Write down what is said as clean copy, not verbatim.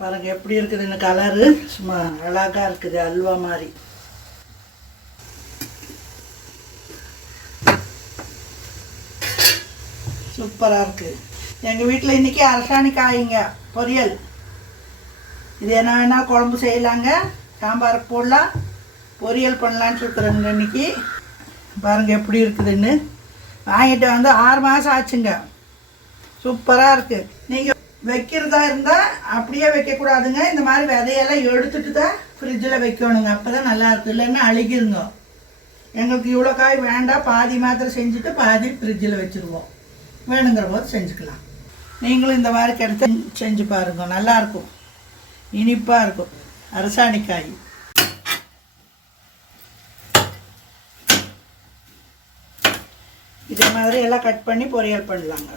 பாருங்கள் எப்படி இருக்குதுன்னு கலரு சும்மா அழகாக இருக்குது அல்வா மாதிரி. சூப்பராக இருக்குது. எங்கள் வீட்டில் இன்றைக்கி அரசாணி காய்ங்க பொரியல். இது என்ன வேணால் குழம்பு செய்யலாங்க, சாம்பார் போடலாம், பொரியல் பண்ணலான்னு இருக்கிறேங்க இன்றைக்கி. பாருங்கள் எப்படி இருக்குதுன்னு. வாங்கிட்டு வந்து 6 மாதம் ஆச்சுங்க. சூப்பராக இருக்குது. நீங்கள் வைக்கிறதா இருந்தால் அப்படியே வைக்கக்கூடாதுங்க, இந்த மாதிரி விதையெல்லாம் எடுத்துட்டு தான் ஃப்ரிட்ஜில் வைக்கணுங்க. அப்போ தான் நல்லாயிருக்கும், இல்லைன்னா அழுகிருங்க. எங்களுக்கு இவ்வளோ காய் வேண்டாம், பாதி மாத்திரம் செஞ்சுட்டு பாதி ஃப்ரிட்ஜில் வச்சுருவோம். வேணுங்கிற போது செஞ்சுக்கலாம். நீங்களும் இந்த மாதிரி கிடைத்த செஞ்சு பாருங்க, நல்லாயிருக்கும், இனிப்பாக இருக்கும். அரசாணிக்காய் இதே மாதிரி எல்லாம் கட் பண்ணி பொரியல் பண்ணலாங்க.